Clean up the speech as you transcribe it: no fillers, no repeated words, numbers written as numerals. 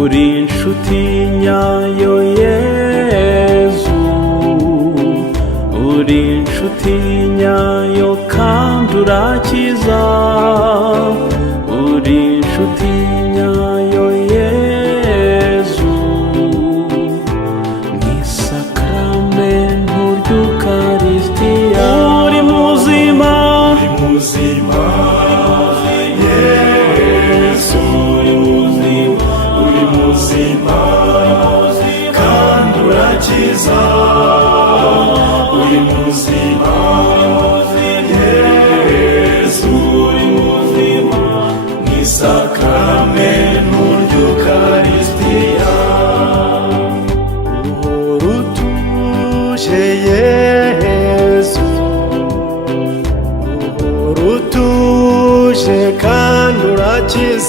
uri inshuti nyayo Yezu, uri inshuti nyayo kandi urakiza, uri inshuti nyayo Yezu, nk'isakramento ry'Ukaristiya uri muzima, Yesu uri muzima kandi urakiza, uri muzima Yesu, nk'isakramento ry'Ukaristiya